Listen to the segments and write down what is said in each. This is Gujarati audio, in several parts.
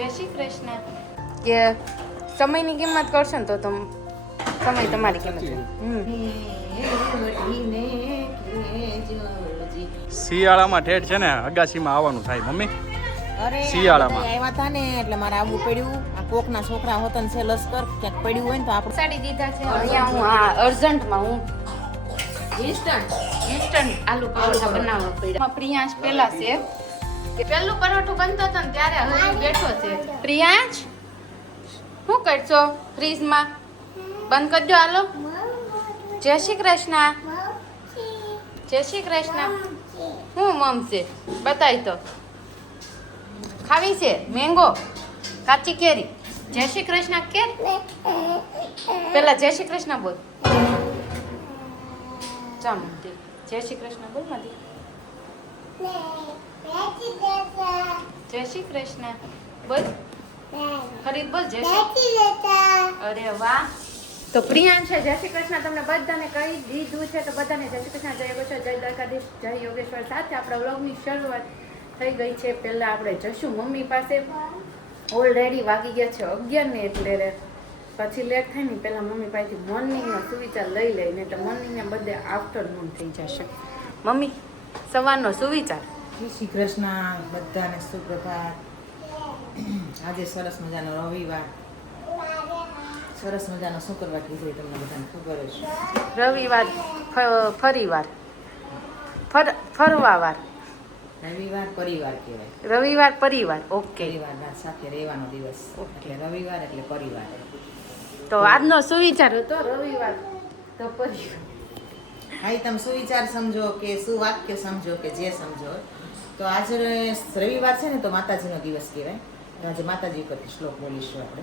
જય શ્રી કૃષ્ણ. કે સમયની કિંમત કરશો ને તો સમય તમારી કિંમત છે. શિયાળામાં ઠેઠ છે ને અગાસીમાં આવવાનું થાય મમ્મી. અરે શિયાળામાં આવ્યા હતા ને એટલે મારે આવવું પડ્યું. આ કોકના છોકરા હોતન છે લશ્કર ક્યાંક પડ્યું હોય ને તો આપણે સાડી દીધા છે અહીંયા હું અર્જન્ટમાં હું ઇન્સ્ટન્ટ આલુ પરોઠા બનાવવા પડ્યા. પ્રિયાંશ પેલા છે કે પેલું પરોઠું બનતો હતો ને ત્યારે હજુ બેઠો છે. પ્રિયાંશ શું કરશો ફ્રીજમાં બંધ કરજો હાલો. જય શ્રી કૃષ્ણ. જય શ્રી કૃષ્ણ. હું મમ છે બતાય તો ખાવી છે મેંગો કાચી કેરી. જય શ્રી કૃષ્ણ કે પેલા જય શ્રી કૃષ્ણ બોલ. ચાલ જય શ્રી કૃષ્ણ બોલ મારી. જય શ્રી કૃષ્ણ બોલ ફરી બોલ જય શ્રી. અરે વાહ. તો પ્રિયાંશ જય શ્રી કૃષ્ણ તમને બધાને કહી દીધું છે તો બધાને જય શ્રી કૃષ્ણ, જય ગોચર, જય દ્વારકાધીશ, જય યોગેશ્વર. સાથે આપણા વ્લોગની શરૂઆત થઈ ગઈ છે. પહેલા આપણે જશું મમ્મી પાસે. ઓલરેડી વાગી ગયા છે 11 ને એટલે પછી લેટ થાય ને પહેલા મમ્મી પાસેથી મોર્નિંગનો સુવિચાર લઈ લઈને એટલે મોર્નિંગના બદલે આફ્ટરનૂન થઈ જશે. મમ્મી સવારનો સુવિચાર. જય શ્રી કૃષ્ણ બધાને સુપ્રભાત. આજે સરસ મજાનો રવિવાર, સરસ મજાનો શુક્રવાર કીધું તમને બધાને ખબર હશે. રવિવાર ફરીવાર ફરવાવાર. રવિવાર પરિવાર કહેવાય. રવિવાર પરિવાર. ઓકે. પરિવારના સાથે રહેવાનો દિવસ એટલે રવિવાર એટલે પરિવાર. તો આજનો સુવિચાર હતો રવિવાર તો પરિવાર. હા, તમે સુવિચાર સમજો કે શું વાક્ય સમજો કે જે સમજો. તો આજે રવિવાર છે ને તો માતાજીનો દિવસ કહેવાય. આજે માતાજી પરથી શ્લોક બોલીશું આપણે.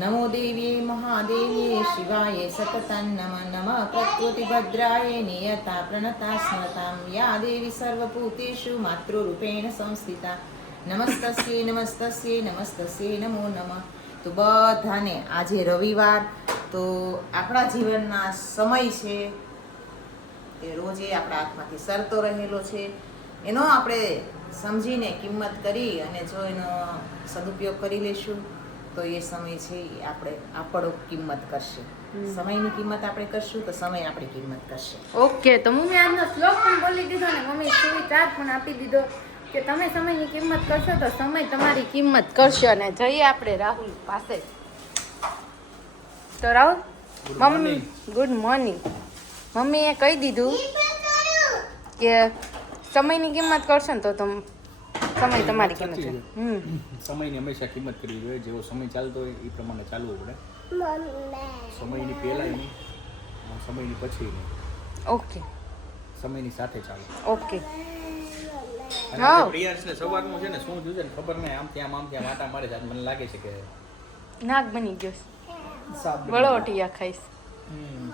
નમો દેવી મહાદેવી શિવાય સતતં નમ નમ પ્રકૃતિ ભદ્રાય નિયતા પ્રણતા સ્મૃતામ યા દેવી સર્વભૂતેષુ માતૃરૂપેણ સંસ્થિતા નમસ્તસ્યે નમસ્તસ્યે નમસ્તસ્યે નમો નમઃ. તો બધાને આજે રવિવાર તો આપણા જીવનના સમય છે એ રોજે આપણા હાથમાંથી સરતો રહેલો છે. એનો આપણે સમજીને કિંમત કરી અને જો એનો સદુપયોગ કરી લેશું તો એ સમય છે એ આપણો કિંમત કરશે. સમયની કિંમત આપણે કરશું તો સમય આપણી કિંમત કરશે. ઓકે. તો મમ્મી આજનો શ્લોક પણ બોલી દીધો ને મમ્મી સુવિચાર પણ આપી દીધો કે તમે સમયની કિંમત કરશો તો સમય તમારી કિંમત કરશે. અને જઈએ આપણે રાહુલ પાસે. તો રાહુલ મમ્મી ગુડ મોર્નિંગ. મમ્મીએ કહી દીધું કે સમયની કિંમત કરશો ને તો સમય તમારી કિંમત છે. સમયની હંમેશા કિંમત કરવી જોઈએ. જેવો સમય ચાલતો હોય એ પ્રમાણે ચાલવું પડે. સમયની પહેલા નહીં, સમયની પછી નહીં. ઓકે. સમયની સાથે ચાલો. ઓકે. અને પ્રિયાંશને સવારનું છે ને શું જોયું છે ને ખબર નહીં, આમ ત્યાં આટા મારે છે. મને લાગે છે કે નાક બની ગયો. સાપ વળોટિયા ખાઈશ.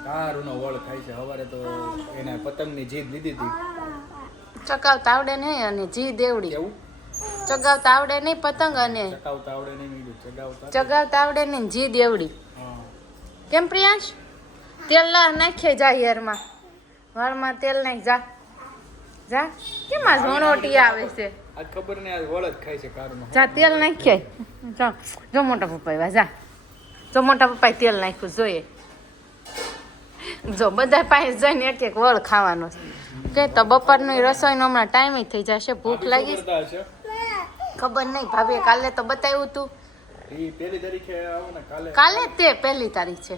કારુનો વળ ખાય છે. સવારે તો એને પતંગની જીદ લીધી હતી. ચગાવતા આવડે નહીં અને જી દેવડી. કેવું? ચગાવતા આવડે નહીં પતંગ અને ચગાવતા આવડે નહીં, ચગાવતા આવડે નહીં જી દેવડી. હા. કેમ પ્રિયાંશ? તેલ નાખીએ જા હેરમાં, વાળમાં તેલ નાખ જા જા. કેમ આ ઝોણોટી આવે છે? આજ ખબર નહીં, આજ વળ જ ખાય છે કારુનો. જા તેલ નાખીએ. જા જો મોટા પપ્પા એવા જા. જો મોટા પપ્પાએ તેલ નાખ્યું જોઈએ. જો બધા પાસે જઈને એક એક વળ ખાવાનો છે. કે તો બપોરની રસોઈનો હમણાં ટાઈમ થઈ જશે. ભૂખ લાગી ખબર નહીં. ભાભીએ કાલે તો બતાવ્યું હતું. પહેલી તારીખે આવો ને કાલે. કાલે તે 1 તારીખ છે.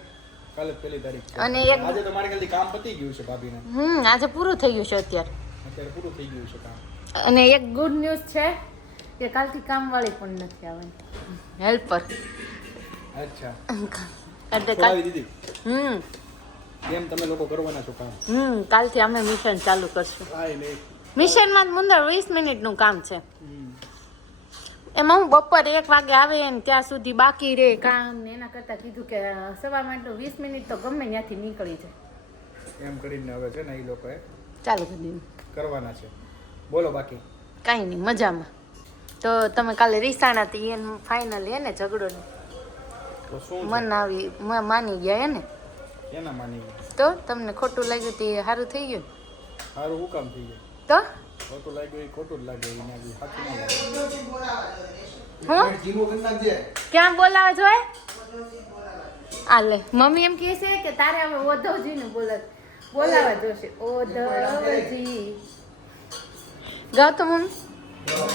કાલે 1 તારીખ છે. અને આજે તો મારે કાલથી કામ પતી ગયું છે ભાભીને. આજે પૂરું થઈ ગયું છે અત્યારે પૂરું થઈ ગયું છે કામ. અને એક ગુડ ન્યૂઝ છે કે કાલથી કામવાળી પણ નથી આવવાની, હેલ્પર. અચ્છા. એટલે છોડાવી દીધી. કેમ તમે લોકો કરવાના છો કામ? કાલથી અમે મિશન ચાલુ કરશું. કાંઈ નહીં. મિશનમાં 15-20 મિનિટનું કામ છે. એમાં હું બપોરે 1 વાગે આવે ને ત્યાં સુધી બાકી રહે કામ ને એના કરતાં કીધું કે સવારમાં એટલું 20 મિનિટ તો ગમે ત્યાંથી નીકળી જાય. એમ કરીને હવે છે ને એ લોકોએ ચાલુ કરી દીધું કરવાના છે. બોલો બાકી કાંઈ નહીં, મજામાં. તો તમે કાલે રીસાણા હતી એને ફાઇનલી એને ઝઘડો નહીં તો શું મનાવી માની ગયા એને એના માની ગયા. તો તમને ખોટું લાગ્યું તે સારું થઈ ગયું. સારું હું કામ થઈ ગયું? તો ખોટું લાગ્યું એ ખોટું જ લાગે એને બી સાચું ન લાગે. હું ક્યાં બોલાવે જોય આ લે મમ્મી એમ કહે છે કે તારે હવે ઓધવજીને બોલાવા જોશે. ઓધવજી ગાવ તો મમ્મી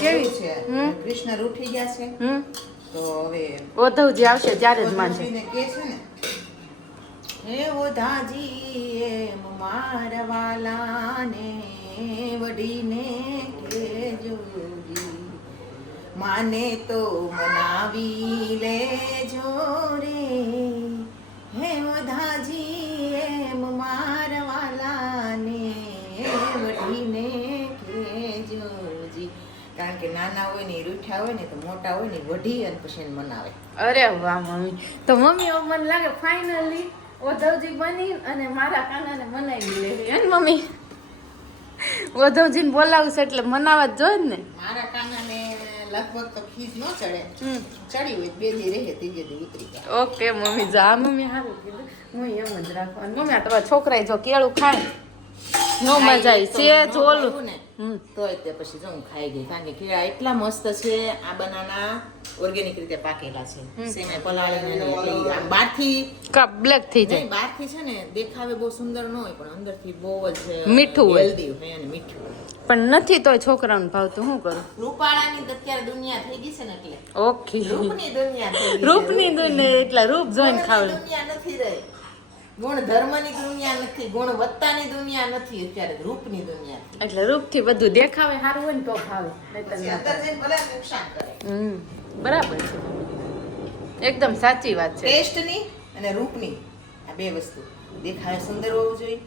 કેવી છે કૃષ્ણ રૂઠી ગયા છે તો હવે ઓધવજી આવશે ત્યારે જ માનશે. ઓધવજીને કહે છે ને હે ઓધાજી એમ મારા વાલાને વડીને કહેજોજી માને તો મનાવી લેજો રે હે ઓધાજી એમ મારા વાલાને વડીને કહેજોજી. કારણ કે નાના હોય ને રૂઠ્યા હોય ને તો મોટા હોય ને વઢી અને પછી એને મનાવે. અરે વાહ મમ્મી. તો મમ્મી હવે મને લાગે ફાઇનલી ઓધવજી બની અને મારા કાનાને મનાવી લેવી હે ને મમ્મી. ઓધવજીને બોલાવું છે એટલે મનાવા જ જોઈએ ને. મારા કાનાને લગભગ તો ખીજ ન ચડે ચડી હોય 2 દી રહે 3 દી ઉતરી જાય. ઓકે મમ્મી જા મમ્મી સારું કીધું. હું એમ જ રાખવાનું. મમ્મી આ તમારા છોકરાએ જો કેળું ખાય નો મજા આવી છે ચોલું ને તોય તે પછી જો હું ખાઈ ગઈ કારણ કે કેળા એટલા મસ્ત છે. આ બનાના ઓર્ગેનિક રીતે પાકેલા છે સેમે પલાળીને એટલે આમ બહારથી કા બ્લેક થઈ જાય. નહીં બહારથી છે ને દેખાવે બહુ સુંદર ન હોય પણ અંદરથી બહુ જ મીઠું હોય. હેલ્ધી હોય અને મીઠું હોય. પણ નથી તોય છોકરાઓને ભાવતું શું કરું. રૂપાળાની તો અત્યારે દુનિયા થઈ ગઈ છે ને એટલે ઓકે રૂપની દુનિયા થઈ ગઈ છે. રૂપની દુનિયા એટલા રૂપ જોઈને ખાવું. દુનિયા નથી રહી. ગુણ ધર્મની દુનિયા નથી, ગુણવત્તાની દુનિયા નથી, અત્યારે રૂપની દુનિયા છે. એટલે રૂપથી બધું દેખાવે સારું હોય ને તો ભાવે. નહીંતર ના અંદર જઈને ભલે નુકસાન કરે. બરાબર છે એકદમ સાચી વાત છે. ટેસ્ટની અને રૂપની આ બે વસ્તુ દેખાવે સુંદર હોવું જોઈએ,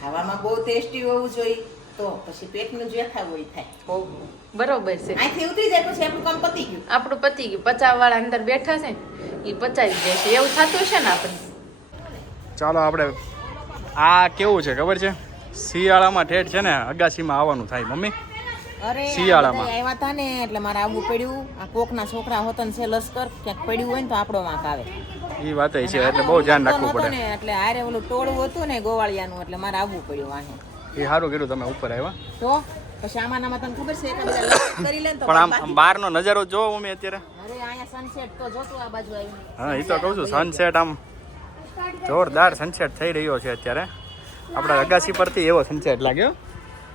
ખાવામાં બહુ ટેસ્ટી હોવું જોઈએ તો પછી પેટનું જે ખાવું એ થાય. ઓહો બરોબર છે. અહીંથી ઉતરી જાય પછી આપણું કામ પતી ગયું. આપણું પતી ગયું. 50 વાળા અંદર બેઠા છે એ 50 દેશે એવું થતું છે ને આપણે. ચાલો આપણે આ કેવું છે ખબર છે શિયાળામાં ઠેઠ છે ને અગાસીમાં આવવાનું થાય મમ્મી. અરે શિયાળામાં આવ્યા હતા ને એટલે મારે આવવું પડ્યું. આ કોકના છોકરા હોતન છે લશ્કર ક્યાંક પડ્યું હોય ને તો આપણો વાંક આવે. એ વાત છે એટલે બહુ ધ્યાન રાખવું પડે. ને એટલે આરે ઓલું ટોળું હતું ને ગોવાળિયાનું એટલે મારે આવવું પડ્યું વાહે. એ સારું કર્યું તમે ઉપર આવ્યા. તો પછી આમાં તને ખબર છે એકાદ બધા લગ્ન કરી લે ને તો પણ આમ બહારનો નજારો જોવો મમ્મી અત્યારે. અરે અહીંયા સનસેટ તો જોતું આ બાજુ આવ્યું. હા એ તો કહું છું સનસેટ આમ જોરદાર સનસેટ થઈ રહ્યો છે અત્યારે આપણા અગાસી પરથી. એવો સનસેટ લાગ્યો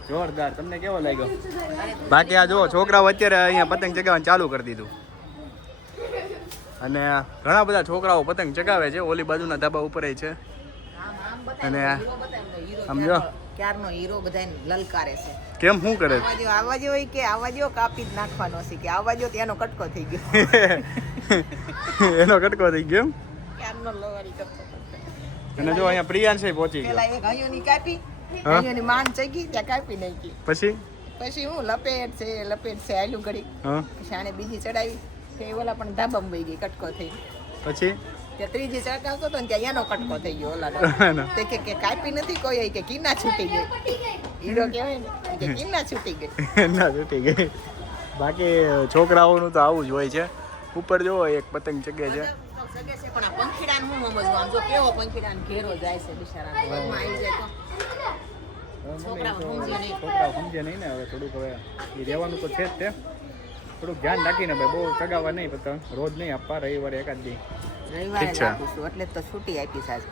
જોરદાર. તમને કેવો લાગ્યો? બાકી આ જો છોકરાઓ અત્યારે અહીંયા પતંગ ચગાવવાનું ચાલુ કરી દીધું અને ઘણા બધા છોકરાઓ પતંગ ચગાવે છે. ઓલી બાજુના ધાબા ઉપર છે અને સમજો ક્યારનો હીરો બધાને લલકારે છે. કેમ શું કરે છે? આવા જો કે આવા જો કાપી જ નાખવાનો છે કે આવા જો ત્યાંનો કટકો થઈ ગયો. એનો કટકો થઈ ગયો એમ? ક્યારનો લવારી કરતો. અને જો અહીંયા પ્રિયાંશ પહોંચી ગયો. પેલા એક હૈયોની કાપી, હૈયોની માન ચગી ત્યાં કાપી નાખી. પછી હું લપેટ છે આયલું ઘડી. પછી આને બીજી ચડાવી તે ઓલા પણ ધાબામાં વહી ગઈ કટકો થઈ. પછી ત્યાં ત્રીજી ચડકાવતો હતો ને ત્યાં એનો કટકો થઈ ગયો ઓલા તે કે કાપી નથી કોઈ કે કિન્ના છૂટી ગઈ. હીરો કહેવાય ને કે કિન્ના છૂટી ગઈ. ના છૂટી ગઈ. બાકી છોકરાઓનું તો આવું જ હોય છે. ઉપર જો એક પતંગ ચગે છે પણ આ પંખીડાને હું સમજવું આમ જો કેવો પંખીડાને ઘેરો જાય છે બિચારાને ઘરમાં આવી જાય તો છોકરાઓ સમજે નહીં ને. હવે થોડુંક હવે એ રહેવાનું તો છે જ તે. થોડુંક ધ્યાન રાખીને ભાઈ બહુ ચગાવવા નહીં પતંગ રોજ નહીં આપવા. રવિવારે એકાદ દી રવિવારે રાખીશું એટલે તો છૂટી આપી સાહેબ.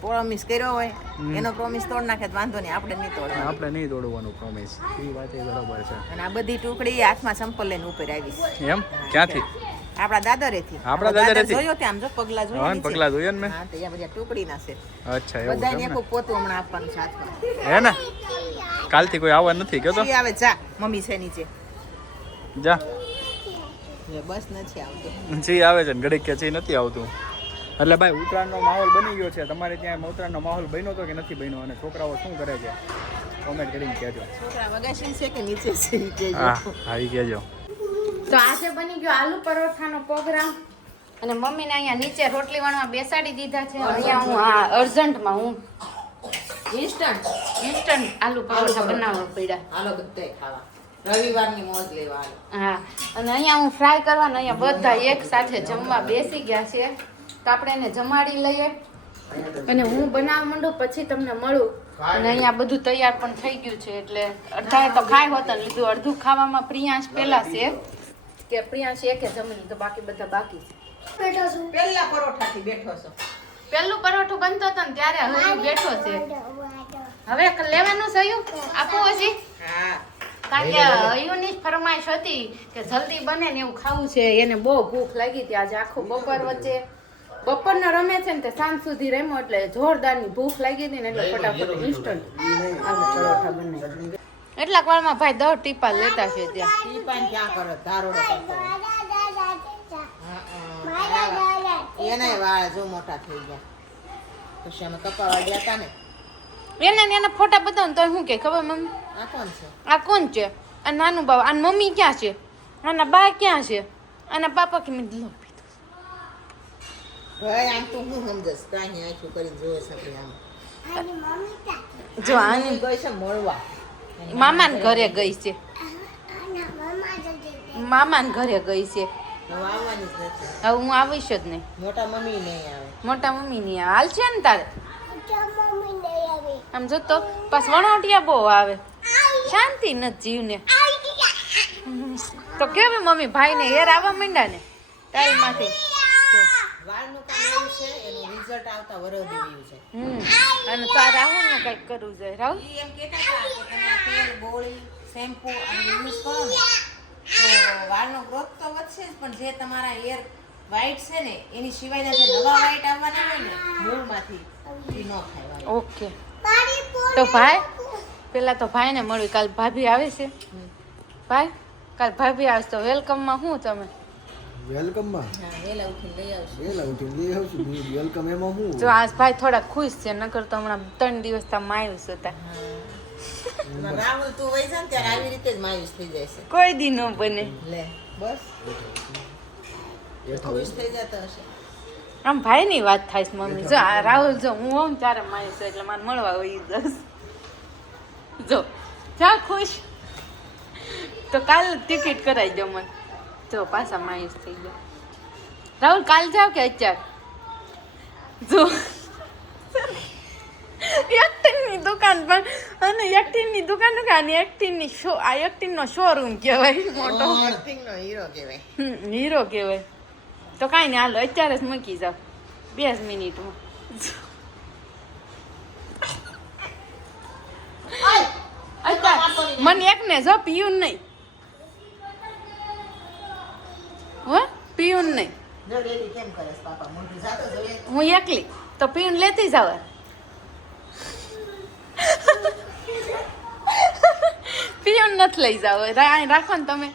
પ્રોમિસ કર્યો હોય એનો પ્રોમિસ તોડ નાખે તો વાંધો નહીં, આપણે નહીં તોડવાનું. આપણે નહીં તોડવાનું પ્રોમિસ. એ વાત એ બરાબર છે. અને આ બધી ટુકડી હાથમાં સંપલ લઈને ઉપર આવીશ. એમ ક્યાંથી? આપણા દાદરેથી. આપણા દાદરેથી જોયો ત્યાં જો પગલા જોયો. હા પગલા જોયો ને મેં. હા તો અહીંયા બધા ટુકડી ના છે. અચ્છા એવું છે બધાને ને. એક પોતું હમણાં આપવાનું છે હાથમાં. હે ને કાલથી કોઈ આવવા નથી કયો તો. આવે જા મમ્મી છે નીચે. જા બસ નથી આવતું. જી આવે છે ને ઘડીક કે છે નથી આવતું. એટલે ભાઈ ઉત્તરાયણનો માહોલ બની ગયો છે. તમારે ત્યાં ઉત્તરાયણનો માહોલ બન્યો હતો કે નથી બન્યો અને છોકરાઓ શું કરે છે કોમેન્ટ કરીને કહેજો. છોકરા વગાસી છે કે નીચે છે ઈ કહેજો. હા આવી કહેજો. તો આજે બની ગયો આલુ પરોઠાનો પ્રોગ્રામ અને મમ્મીને અહીંયા નીચે રોટલી વણવા બેસાડી દીધા છે. અહીંયા હું અર્જન્ટમાં હું ઇન્સ્ટન્ટ આલુ પરોઠા બનાવવા પડ્યા. હાલો બધાય ખાવા. રવિવારની મોજ લેવા હાલો. હા અને અહીંયા હું ફ્રાય કરવાના. અહીંયા બધા એક સાથે જમવા બેસી ગયા છે તો આપણે એને જમાડી લઈએ અને હું બનાવવા માંડું પછી તમને મળું અને અહીંયા બધું તૈયાર પણ થઈ ગયું છે એટલે અડધા તો ખાઈ હોતા લીધું અડધું ખાવામાં પ્રિયાંશ પહેલા છે કે પ્રિયાંશ એકે જમી લીધું બાકી બધા બાકી છે પહેલા પરોઠાથી બેઠો છો. પહેલું પરોઠું બનતો હતો ને ત્યારે હજુ બેઠો છે હવે લેવાનું થયું આપવું હજી હા કારણ કે હયુની જ ફરમાઈશ હતી કે જલ્દી બને ને એવું ખાવું છે એને બહુ ભૂખ લાગી હતી આજે આખું બપોર વચ્ચે બપોરનો રમે છે ને તે સાંજ સુધી રમ્યો એટલે જોરદારની ભૂખ લાગી હતી ને એટલે ફટાફટ ઇન્સ્ટન્ટ પરોઠા બનાવી એટલા વારમાં ભાઈ 10 ટીપા લેતા છે ત્યાં ઈ પણ ક્યાં કરે ધારોડો કરતો હોય. એનાય વાળ જો મોટા થઈ ગયા પછી અમે કપાવા ગયા હતા ને. એના ફોટા બતાવો તો શું કે ખબર મમ્મી આ કોણ છે? આ કોણ છે આ નાનું બાબા આ મમ્મી ક્યાં છે આના બા ક્યાં છે આના પાપા કે મેં લો ભાઈ આમ તું હું સમજસ કાંઈ આંખું કરીને જોવે છે આમ. જો આની ગઈ છે મળવા મામાને ઘરે ગઈ છે મામાને ઘરે ગઈ છે હવે આવવાની જ નથી. હવે હું આવીશ જ નહીં મોટા મમ્મી નહીં આવે. મોટા મમ્મી ની હાલ છે ને તારે આમ જો તો પાછ વણોટિયા બહુ આવે શાંતિ નથી જીવને તો કેવી મમ્મી ભાઈ ને હેર આવવા માંડ્યા ને ટાઈમ માંથી વાળનું કામ એવું છે એનું રિઝલ્ટ આવતા વરસ દેવું છે. અને તો આ રાહુલ નું કઈક કરવું જોઈએ રાહુલ ઈ એમ કહેતા હતા કે તમે તેલ ગોળી શેમ્પુ અને યુઝ કરો ને તો વાળનો ગ્રોથ તો વધશે જ પણ જે તમારા હેર વ્હાઈટ છે ને એની સિવાયના જે નવા વ્હાઈટ આવવાના હોય ને મૂળમાંથી ઈ ન થાય વાળ. ઓકે તો ભાઈ પેલા તો ભાઈને મળ્યું કાલ ભાભી આવે છે ભાઈ કાલ ભાભી આવે તો વેલકમમાં શું તમે વેલકમમાં હા વેલા ઉઠીને લઈ આવશે. વેલા ઉઠીને લઈ આવશું વેલકમ એમાં હું જો આજ ભાઈ થોડા ખુશ છે નકર તો હમણાં 3 દિવસ તા માયુસ હતા રાહુલ તું વઈ જા ને ત્યારે આવી રીતે જ માયુસ થઈ જાય છે. કોઈ દી ન બને લે બસ ખુશ થઈ જતા હશે. આમ ભાઈ ની વાત થાય છે મમ્મી જો આ રાહુલ જો હું હોઉં ને ત્યારે માયુસ એટલે મારે મળવા વહી જશ જો જા ખુશ તો કાલ ટિકિટ કરાવી દો મને જો પાછા માયુસ થઈ ગયો રાહુલ કાલ જાવ કે અત્યારે જો એક્ટિંગની દુકાન પણ અને એક્ટિંગની દુકાન અને એક્ટિંગની શો આ એક્ટિંગનો શોરૂમ કહેવાય મોટો એક્ટિંગનો હીરો કહેવાય. હીરો કહેવાય તો કાંઈ નહીં હાલો અત્યારે જ મૂકી જાવ 2 મિનિટમાં અત્યારે મને એકને જો પીયું નહીં હો પીયું નહીં જો લેડી કેમ કરે છે પાપા મોઢું જાતો જોઈએ. હું એકલી તો પીયું લેતી જાવ પીયું નથી લઈ જાવ રાખો ને તમે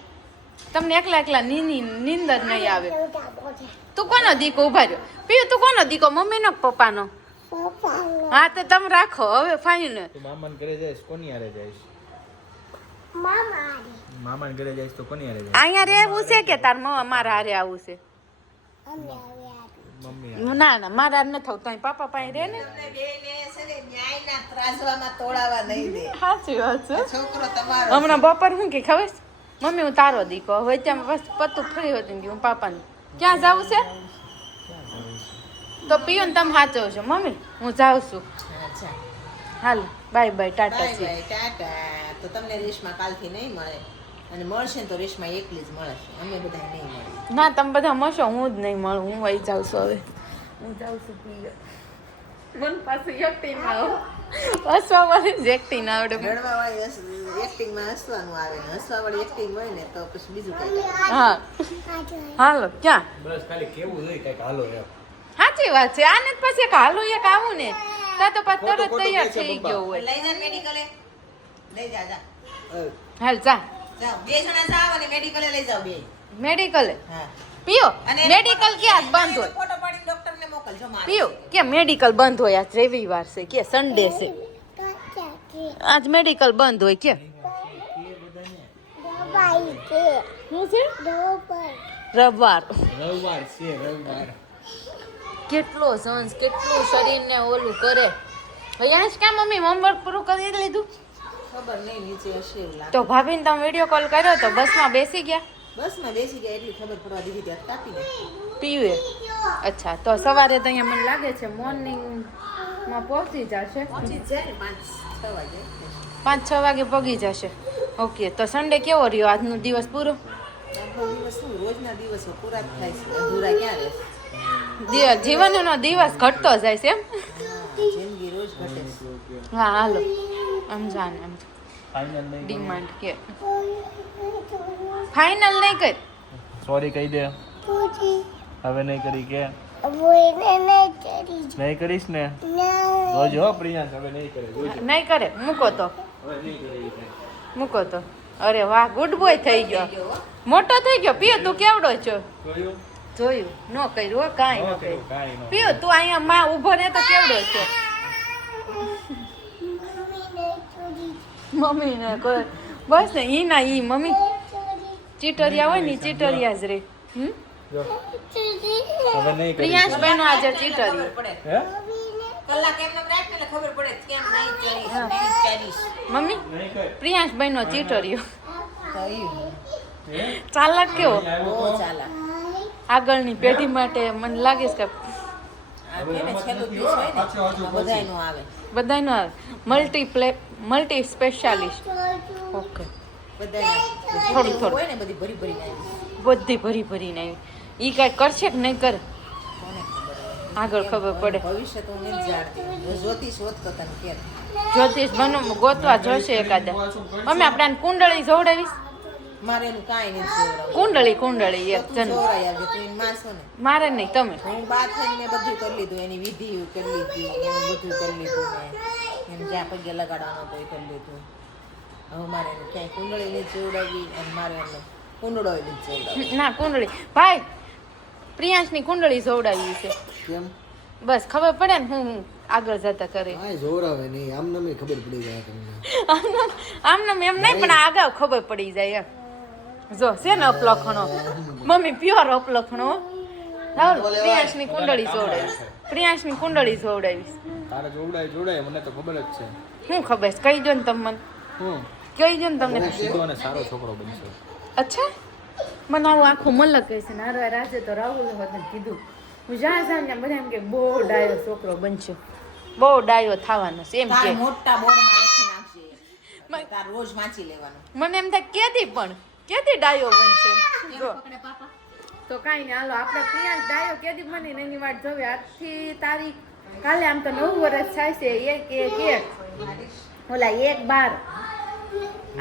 તમને એકલા એકલા નીંદર નહીં આવે તું કોનો દીકો ઉભા રહ્યો પીયું તું કોનો દીકો મમ્મીનો કે પપ્પાનો હા તો તમે રાખો હવે ફાઈન તું મામાને ઘરે જઈશ કોની હારે જઈશ મામાને ઘરે જઈશ તો કોની હારે જઈશ અહીંયા રહેવું છે કે તાર મારા હારે આવું છે મમ્મી ના ના મારા ન થવું તો પાપા પાસે રહે ને તમને બેયને છે ને ન્યાયના ત્રાસવામાં તોડાવા નહીં દે. સાચી વાત છે છોકરો તમારો હમણાં બપોર શું કે ખબર છે? મમ્મી હું તારો દીકો હવે ત્યાં બસ પતું ફરી હતી ને હું પાપાને ક્યાં જાવું છે તો પીયું ને તમે સાચવ છો મમ્મી હું જાઉં છું અચ્છા હાલ બાય બાય ટાટા બાય છે બાય ટાટા. તો તમને રેશમા કાલથી નહીં મળે અને મળશે ને તો રેશમા એકલી જ મળે છે અમે બધા નહીં મળીએ. ના તમે બધા મળશો હું જ નહીં મળું હું વહી જાઉં છું હવે હું જાઉં છું પીએ મન પાસે એકટી ના હસવા વાળી જ એકટી ના આવડે રડવાવાળી એક્ટિંગમાં હસવાનું આવે ને હસવાવાળી એક્ટિંગ હોય ને તો પછી બીજું કંઈ થાય. હા હાલો ક્યાં બસ ખાલી કેવું જોઈએ કઈક હાલો એમ સાચી વાત છે આને જ પછી એક હાલું એક આવું ને તા તો પાછું તરત તૈયાર થઈ ગયો હોય લઈ જા મેડિકલે લઈ જા જા હાલ જા જાઓ 2 જણા જાઓ અને મેડિકલે લઈ જાઓ 2. મેડિકલે હા પીઓ અને મેડિકલ ક્યાં બંધ હોય ફોટો પાડીને ડોક્ટરને મોકલજો મારે. પીઓ કે મેડિકલ બંધ હોય આજ રવિવાર છે કે સન્ડે છે આજ મેડિકલ બંધ હોય કે શું છે રવિવાર રવિવાર છે રવિવાર કેટલો સન્સ કેટલું શરીરને ઓલું કરે અહીંયા જ ક્યાં મમ્મી હોમવર્ક પૂરું કરી લીધું ખબર નહીં નીચે હશે એવું લાગે. તો ભાભીને તમે વિડીયો કોલ કર્યો તો બસમાં બેસી ગયા બસમાં બેસી ગયા એટલી ખબર પડવા દીધી ત્યાં કાપી દે. પીવે અચ્છા તો સવારે તો અહીંયા મને લાગે છે મોર્નિંગ માં પહોંચી જશે પહોંચી જ જાય ને 5-6 વાગે 5-6 વાગે પગી જશે. ઓકે, તો સન્ડે કેવો રહ્યો આજનો દિવસ પૂરો? આજનો દિવસ શું રોજના દિવસો પૂરા જ થાય છે, અધૂરા ક્યાં રહે? જીવનનો દિવસ ઘટતો જાય છે એમ. જિંદગી રોજ ઘટે છે. હા હાલો આમ જાને આમ ફાઇનલ નહીં ડિમાન્ડ કે ફાઇનલ નહીં કર. સોરી કહી દે. હવે નહીં કરી કે નહીં કરીશ ને જોજો હો પ્રિયાંશ, હવે નહીં કરે જોજો. નહીં કરે મૂકો તો હવે નહીં કરે એ કાંઈ. મૂકો તો. અરે વાહ, ગુડ બોય થઈ ગયો, મોટો થઈ ગયો. પિયો તું કેવડો છો? જોયું? જોયું ન કર્યું હો, કાંઈ ન ન કર્યું, કર્યું. કાંઈ ન. પિયો તું અહીંયા માં ઊભો ને તો કેવડો છો? મમ્મી ને કોઈ બસ ને ઈ ના ઈ મમ્મી ચીટરિયા હોય ને ઈ ચીટરિયા જ રે. જો. હવે નહીં કરી. પ્રિયાંશ બહેનો આજે ચીટરી. હે? કલાક એમને રાખ એટલે ખબર પડે કેમ નહીં ચાલીશ. મમ્મી નહીં કર. પ્રિયાંશ બહેનો ચીટરિયો. થયું હે? ચાલાક કેવો બહુ ચાલા. આગળની પેઢી માટે મને લાગે છે કે આ કેને છેલ્લું દિવસ હોય ને બધાયનું આવે. બધાનો મલ્ટી સ્પેશિયાલિસ્ટ. ઓકે, બધાયનું થોડું. હોય ને બધી ભરી ભરીને આવી. બધી ભરી ભરીને આવી. ઈ કાંઈ કરશે કે નહીં કરે કોને ખબર હવે? આગળ ખબર પડે. ભવિષ્ય તો હું નથી જાણતી. હું જ્યોતિષ હોત તો તને કે જ્યોતિષ બનો ગોતવા જોશે એકાદા. અમે આપણે કુંડળી જોવડાવીશ. મારે એનું કાંઈ નથી જોવડાવવું. કુંડળી એક તું જણ. જોવડાવી આવજે, તું એની માં છો ને. મારે નહીં, તમે. હું બા થઈને મેં બધું કરી લીધું, એની વિધિ કરી લીધી, એનું બધું કરી લીધું મેં. એને જ્યાં પગે લગાડવાનો તો એ કરી લીધું. હવે મારે એને ક્યાંય કુંડળી નથી જોવડાવી અને મારે એને કુંડળો નથી જોવડાવી. ના કુંડળી ભાઈ પ્રિયાંશની કુંડળી જોવડાવી છે. કેમ બસ ખબર પડે ને હું આગળ જતા કરે. કાંઈ જોરાવે નહીં, આમને મેં ખબર પડી જાય તમને. આમને એમ નહીં પણ આગળ ખબર પડી જાય એમ. જો છે ને અપલખણો મમ્મી પ્યોર અપલખણો. રાહુલ પ્રિયાંશની કુંડળી જોવડાવીશ. પ્રિયાંશની કુંડળી જોવડાવીશ. તારે જોવડાય મને તો ખબર જ છે. શું ખબર છે? કહી દો ને તમે મને. હું કહી દો ને તમને. સીધો અને સારો છોકરો બનશે. અચ્છા, મને આવું આખું મલક કહે છે ને હારવાર આજે તો રાહુલ હોતે કીધું હું જ્યાં જાઉં ત્યાં બધા એમ કે બહુ ડાયો છોકરો બનશે, બહુ ડાયો થવાનો છે એમ તારે કે. મોટા બોર્ડમાં લખી નાખજે. તાર રોજ વાંચી લેવાનું. મને એમ થાય કેદી ડાયો બનશે. જો તો કાંઈ નહીં, હાલો આપણે પ્રિયાંશ ડાયો કેદી બની ને એની વાત જોવે. આજથી તારીખ કાલે આમ તો 9 વર્ષ થાય છે. એક ઓલા 1/12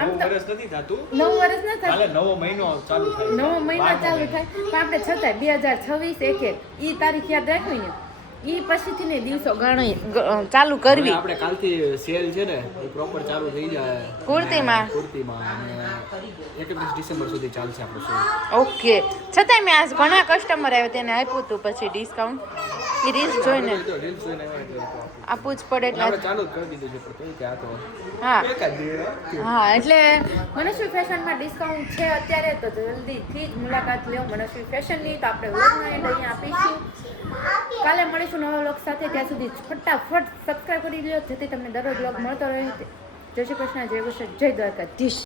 આમ તો 9 વર્ષ નથી થાતું. 9 વર્ષ ન થાય, કાલે નવો મહિનો ચાલુ થાય. નવો મહિનો ચાલુ થાય પણ આપણે છતાંય 2026 ઈ તારીખ યાદ રાખવી ને. ઈ પછીથી ને દિવસો ચાલુ કરવી. આપણે કાલથી સેલ છે ને એ પ્રોપર ચાલુ થઈ જાય કુર્તીમાં. અને 31 ડિસેમ્બર સુધી ચાલશે આપણો શો. ઓકે, છતાંય મેં આજ ઘણા કસ્ટમર આવ્યા તેને આપ્યું હતું પછી ડિસ્કાઉન્ટ. એ રીલ્સ જોઈને રીલ્સ જોઈને આવ્યા એટલે આપવું જ પડે એટલે. આપણે ચાલુ જ કરી દીધું છે પણ કઈ કે આ તો હા એકાદ દિવસ. હા, એટલે મનસ્વી ફેશનમાં ડિસ્કાઉન્ટ છે અત્યારે, તો જલ્દીથી જ મુલાકાત લ્યો મનસ્વી ફેશનની. તો આપણે વ્લોગનો એન્ડ અહીંયા આપીશું. કાલે મળીશું નવા વ્લોગ સાથે. ત્યાં સુધી ફટાફટ સબસ્ક્રાઈબ કરી લ્યો જેથી તમને દરરોજ વ્લોગ મળતો રહે. જય શ્રી કૃષ્ણ, જય કૃષ્ણ, જય દ્વારકાધીશ.